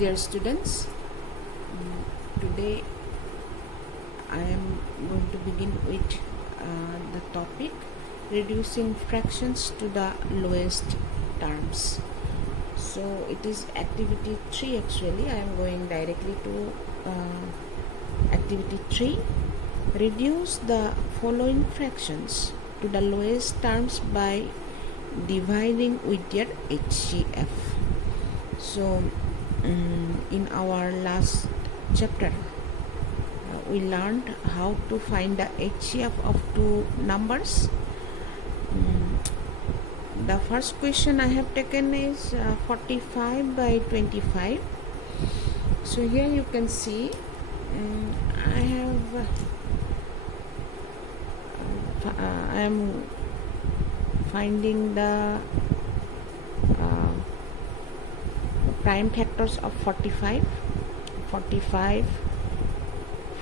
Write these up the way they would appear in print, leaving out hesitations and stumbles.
Dear students, today I am going to begin with the topic reducing fractions to the lowest terms. So it is activity 3 actually. I am going directly to activity 3. Reduce the following fractions to the lowest terms by dividing with their HCF. So in our last chapter we learned how to find the HCF of two numbers. The first question I have taken is 45 by 25. So here you can see I am finding the prime factors of 45.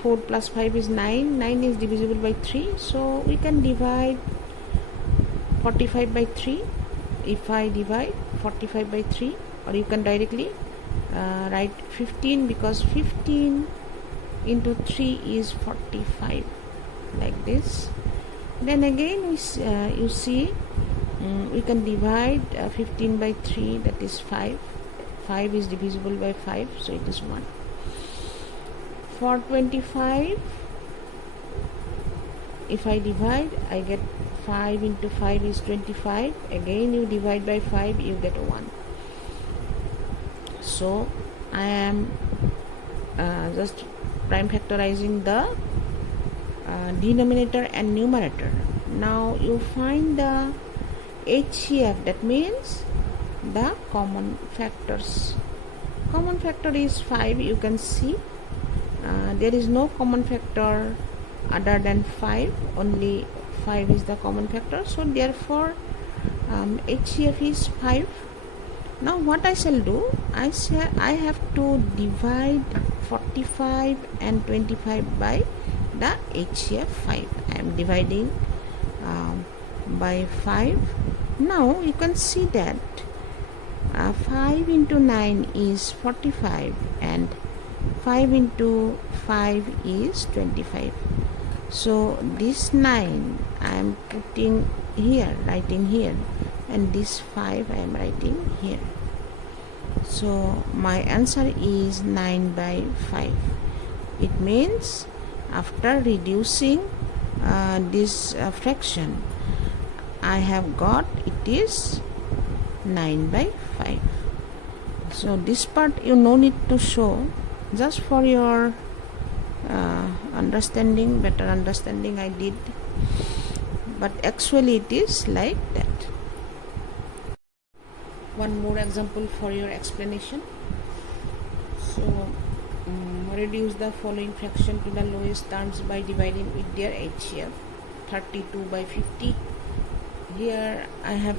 4 plus 5 is 9. 9 is divisible by 3, so we can divide 45 by 3. If I divide 45 by 3, or you can directly write 15, because 15 into 3 is 45, like this. Then again you see we can divide 15 by 3, that is 5. 5 is divisible by 5, so it is 1. For 25, if I divide, I get 5 into 5 is 25. Again you divide by 5, you get 1. So I am just prime factorizing the denominator and numerator. Now you find the HCF, that means the common factors. Common factor is 5. You can see there is no common factor other than 5. Only 5 is the common factor, so therefore HCF is 5. Now what I shall do, I have to divide 45 and 25 by the HCF 5. I am dividing by 5. Now you can see that 5 into 9 is 45 and 5 into 5 is 25. So this 9 I am putting here, writing here, and this 5 I am writing here. So my answer is 9 by 5. It means after reducing this fraction, I have got it is 9 by 5. So this part you no need to show, just for your understanding, better understanding I did, but actually it is like that. One more example for your explanation. So reduce the following fraction to the lowest terms by dividing with their HCF. 32 by 50. Here I have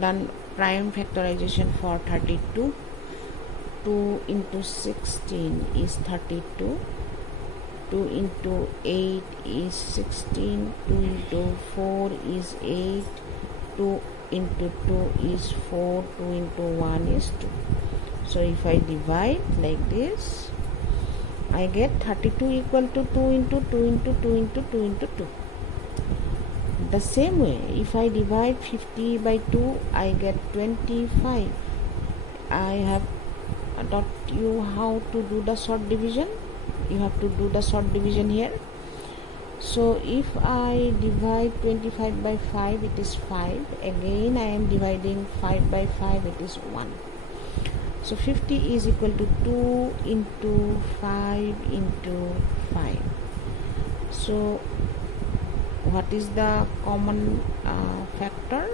done prime factorization for 32. 2 into 16 is 32. 2 into 8 is 16. 2 into 4 is 8. 2 into 2 is 4. 2 into 1 is 2. So if I divide like this, I get 32 equal to 2 into 2 into 2 into 2 into 2. The same way, if I divide 50 by 2, I get 25. I have taught you how to do the short division. You have to do the short division here. So if I divide 25 by 5, it is 5. Again I am dividing 5 by 5, it is 1. So 50 is equal to 2 into 5 into 5. So what is the common factor?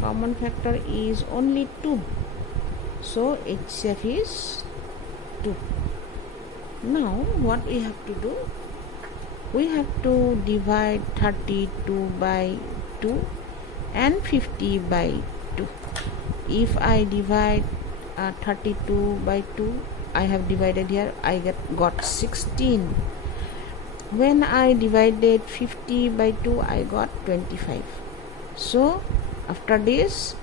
Common factor is only 2. So HCF is 2. Now what we have to do? We have to divide 32 by 2 and 50 by 2. If I divide 32 by 2, I have divided here, I got 16. When I divided 50 by 2, I got 25. So after this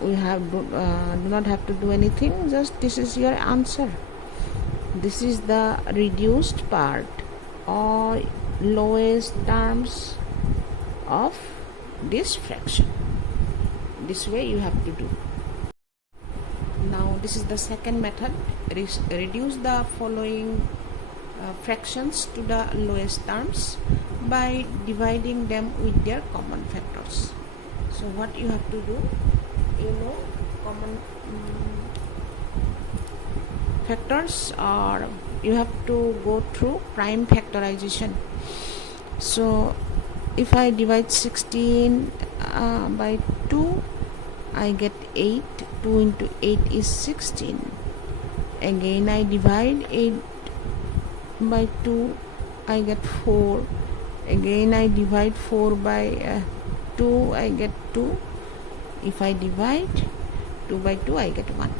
we have do not have to do anything, just this is your answer. This is the reduced part or lowest terms of this fraction. This way you have to do. Now this is the second method. Reduce the following fractions to the lowest terms by dividing them with their common factors. So what you have to do, common factors, or you have to go through prime factorization. So if I divide 16 by 2, I get 8. 2 into 8 is 16. Again I divide 8 by 2, I get 4. Again I divide 4 by 2, I get 2. If I divide 2 by 2, I get 1.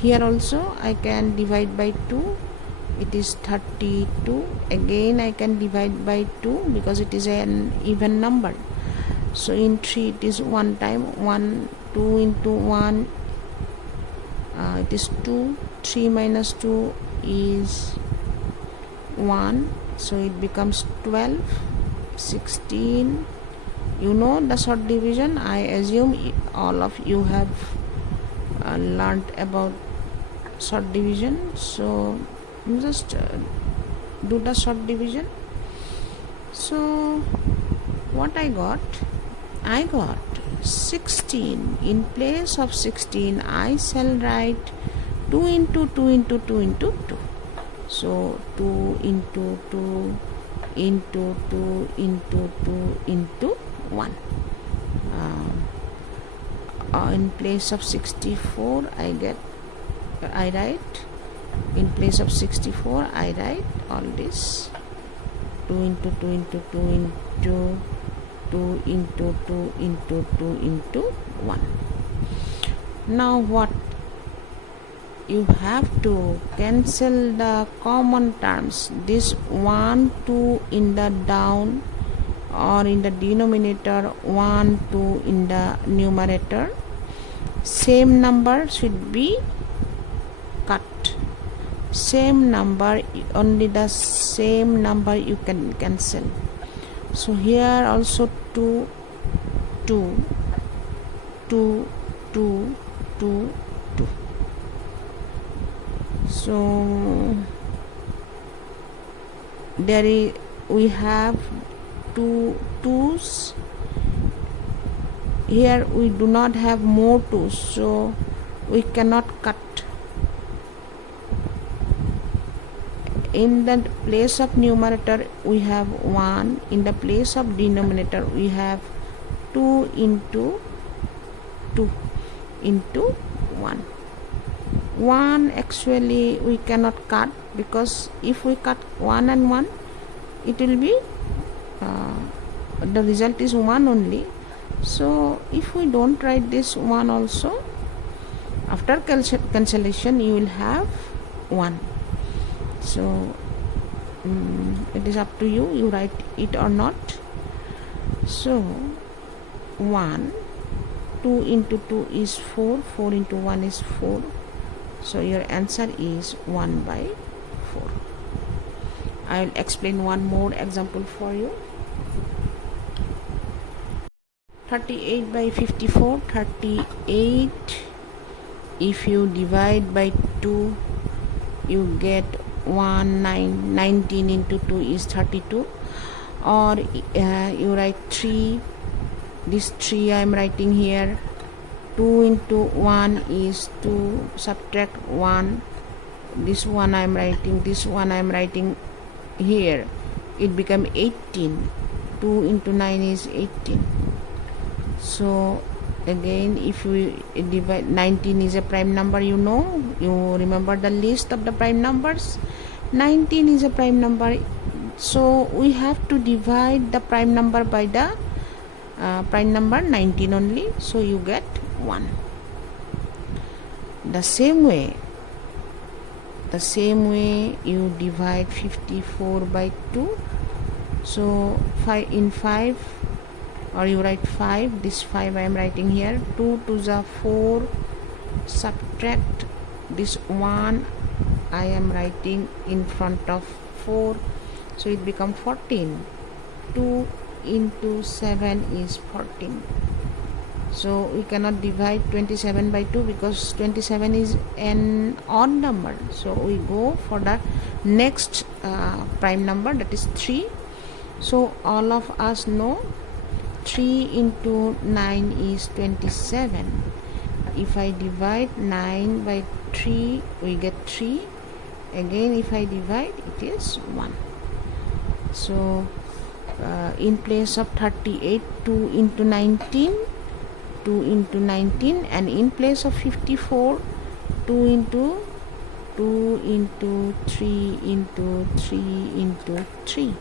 Here also I can divide by 2, it is 32. Again I can divide by 2 because it is an even number. So in 3 it is 1 time, 1, 2 into 1, it is 2. 3 minus 2 is 1, so it becomes 12. 16. You know the short division. I assume all of you have learned about short division, so just do the short division. So what I got 16. In place of 16 I shall write 2 into 2 into 2 into 2. So 2 into 2 into 2 into 2 into 1. In place of 64 I write, in place of 64 I write all this 2 into 2 into 2 into 2 into 2 into 2 into 1. Now what? You have to cancel the common terms. This 1, 2 in the down or in the denominator, 1, 2 in the numerator. Same number should be cut. Same number, only the same number you can cancel. So here also 2, 2, 2, 2, 2, 2. So we have 2 2's. Here we do not have more 2's, so we cannot cut. In the place of numerator we have 1, in the place of denominator we have 2 into 2 into 1. 1 actually we cannot cut, because if we cut 1 and 1 it will be the result is 1 only. So if we don't write this 1 also, after cancellation you will have 1. So it is up to you, you write it or not. So 1, 2 into 2 is 4, 4 into 1 is 4. So your answer is 1 by 4. I will explain one more example for you. 38 by 54. 38, if you divide by 2 you get 19 into 2 is 32. Or you write 3, this 3 I am writing here. 2 into 1 is 2, subtract 1, this one I am writing, this one I am writing here, it become 18. 2 into 9 is 18. So again, if we divide, 19 is a prime number, you remember the list of the prime numbers. 19 is a prime number, so we have to divide the prime number by the prime number 19 only, so you get 1. The same way you divide 54 by 2. So 5 in 5 or you write 5. This 5 I am writing here. 2 to the 4, subtract this 1 I am writing in front of 4, so it becomes 14. 2 into 7 is 14. So we cannot divide 27 by 2 because 27 is an odd number. So we go for the next prime number, that is 3. So all of us know 3 into 9 is 27. If I divide 9 by 3, we get 3. Again, if I divide, it is 1. So in place of 38, 2 into 19, 2 into 19, and in place of 54, 2 into 3 into 3 into 3.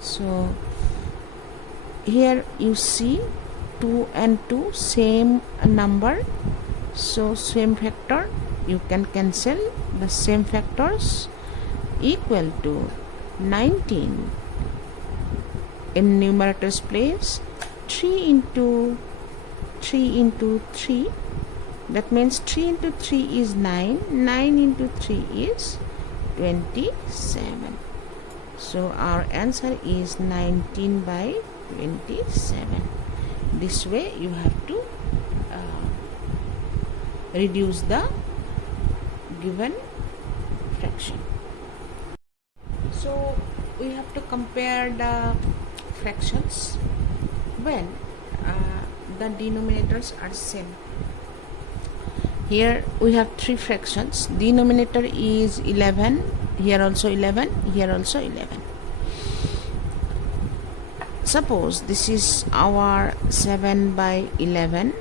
So here you see 2 and 2 same number, so same factor, you can cancel the same factors, equal to 19. In numerator's place, 3 into 3, that means 3 into 3 is 9, 9 into 3 is 27. So our answer is 19 by 27. This way you have to reduce the given fraction. So we have to compare the fractions when the denominators are same. Here we have 3 fractions. Denominator is 11, here also 11, here also 11. Suppose this is our 7 by 11.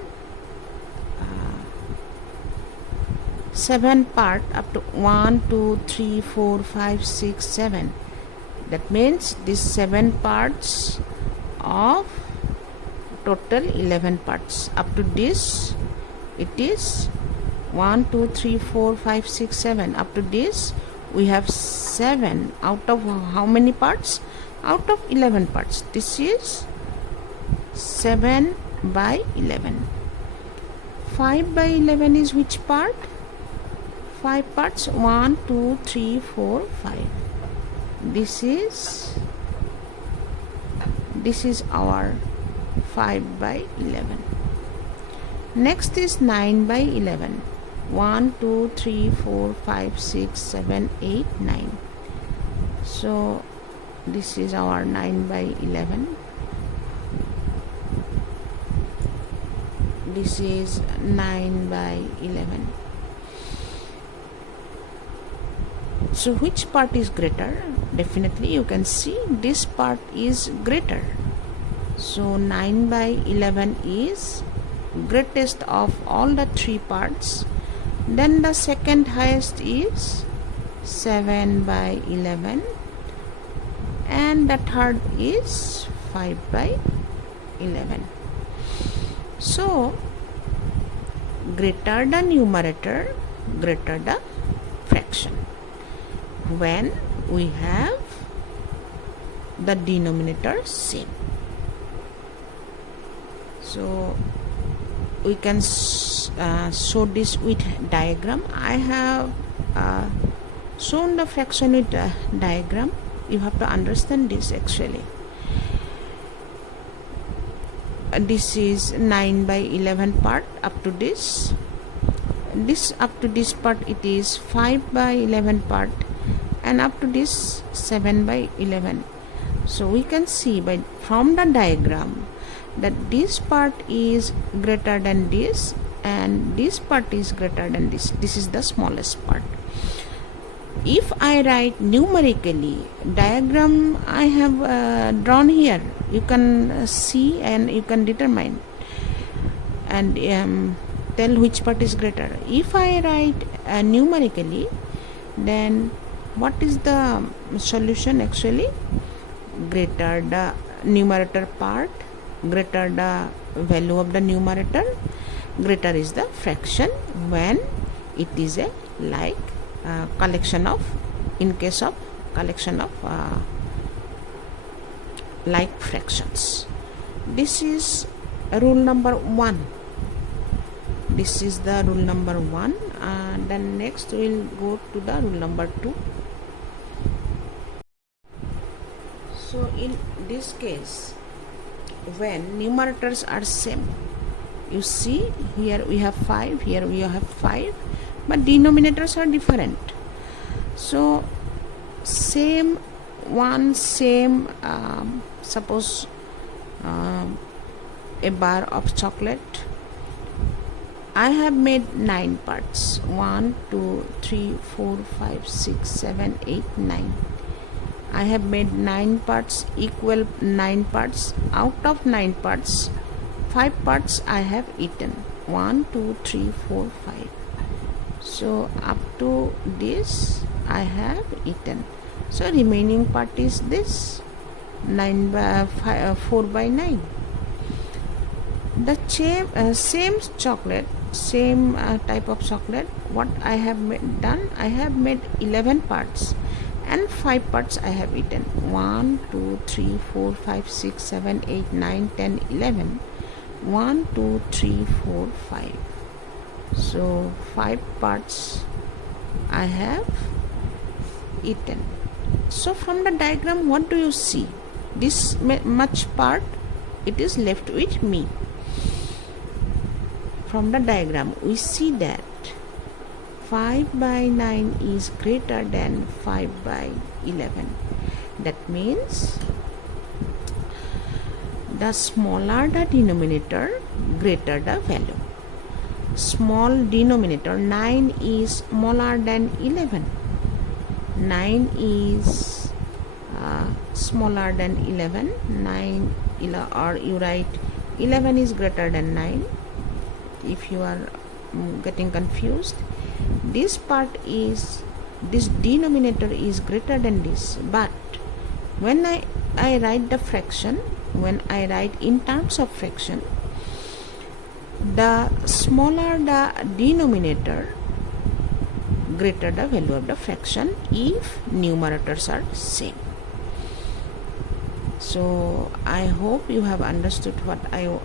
7 part up to 1, 2, 3, 4, 5, 6, 7. That means these 7 parts of total 11 parts. Up to this it is 1, 2, 3, 4, 5, 6, 7. Up to this we have 7 out of how many parts? Out of 11 parts. This is 7 by 11. 5 by 11 is which part? 5 parts. 1, 2, 3, 4, 5. This is our 5 by 11. Next is 9 by 11. 1, 2, 3, 4, 5, 6, 7, 8, 9. So this is our 9 by 11. This is 9 by 11. So which part is greater? Definitely you can see this part is greater. So 9 by 11 is greatest of all the 3 parts. Then the second highest is 7 by 11, and the third is 5 by 11. So greater the numerator, greater the fraction when we have the denominator same. So we can show this with diagram. I have shown the fraction with diagram. You have to understand this actually. This is 9 by 11 part up to this. This up to this part it is 5 by 11 part, and up to this 7 by 11. So we can see from the diagram that this part is greater than this and this part is greater than this. This is the smallest part. If I write numerically, diagram I have drawn here, you can see and you can determine and tell which part is greater. If I write numerically, then what is the solution actually? Greater the numerator part, greater the value of the numerator, greater is the fraction when it is a like collection of, in case of collection of like fractions. This is rule number 1. This is the rule number 1, and then next we'll go to the rule number 2. So in this case, when numerators are same, you see here we have 5, here we have 5, but denominators are different. So same suppose a bar of chocolate, I have made 9 parts. 1, 2, 3, 4, 5, 6, 7, 8, 9. I have made 9 parts, equal 9 parts. Out of 9 parts, 5 parts I have eaten. 1, 2, 3, 4, 5. So up to this I have eaten. So remaining part is this 4 by 9. The same chocolate, same type of chocolate, what I have done, I have made 11 parts and 5 parts I have eaten. 1, 2, 3, 4, 5, 6, 7, 8, 9, 10, 11. 1, 2, 3, 4, 5. So 5 parts I have eaten. So from the diagram, what do you see? This much part, it is left with me. From the diagram, we see that 5 by 9 is greater than 5 by 11. That means the smaller the denominator, greater the value. Small denominator, 9 is smaller than 11. 9 is smaller than 11. 9, or you write 11 is greater than 9. If you are getting confused, this denominator is greater than this, but when I write the fraction, when I write in terms of fraction, the smaller the denominator, greater the value of the fraction if numerators are same. So I hope you have understood what I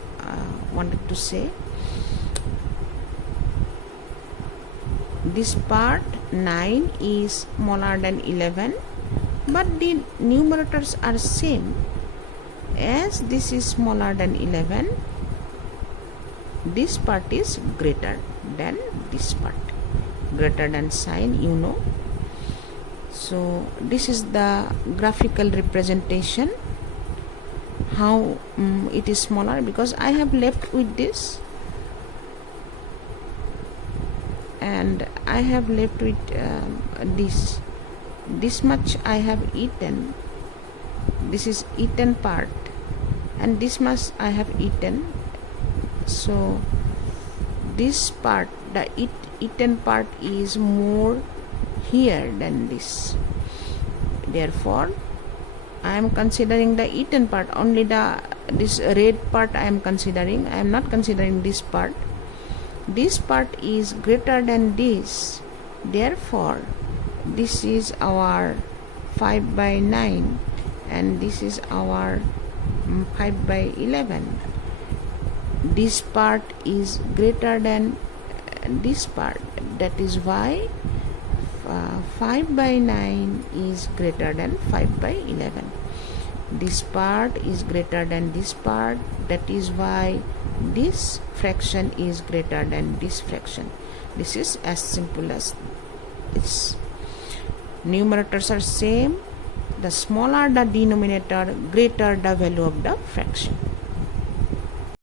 wanted to say. This part 9 is smaller than 11, but the numerators are same. As this is smaller than 11, this part is greater than this part. Greater than sign, you know. So this is the graphical representation, how it is smaller, because I have left with this and I have left with this much I have eaten. This is eaten part, and this much I have eaten. So this part, the eaten part is more here than this. Therefore I am considering the eaten part, only this red part I am considering. I am not considering this part. This part is greater than this. Therefore this is our 5 by 9 and this is our 5 by 11. This part is greater than this part. That is why 5 by 9 is greater than 5 by 11. This part is greater than this part. That is why this fraction is greater than this fraction. This is as simple as this. Numerators are same. The smaller the denominator, greater the value of the fraction.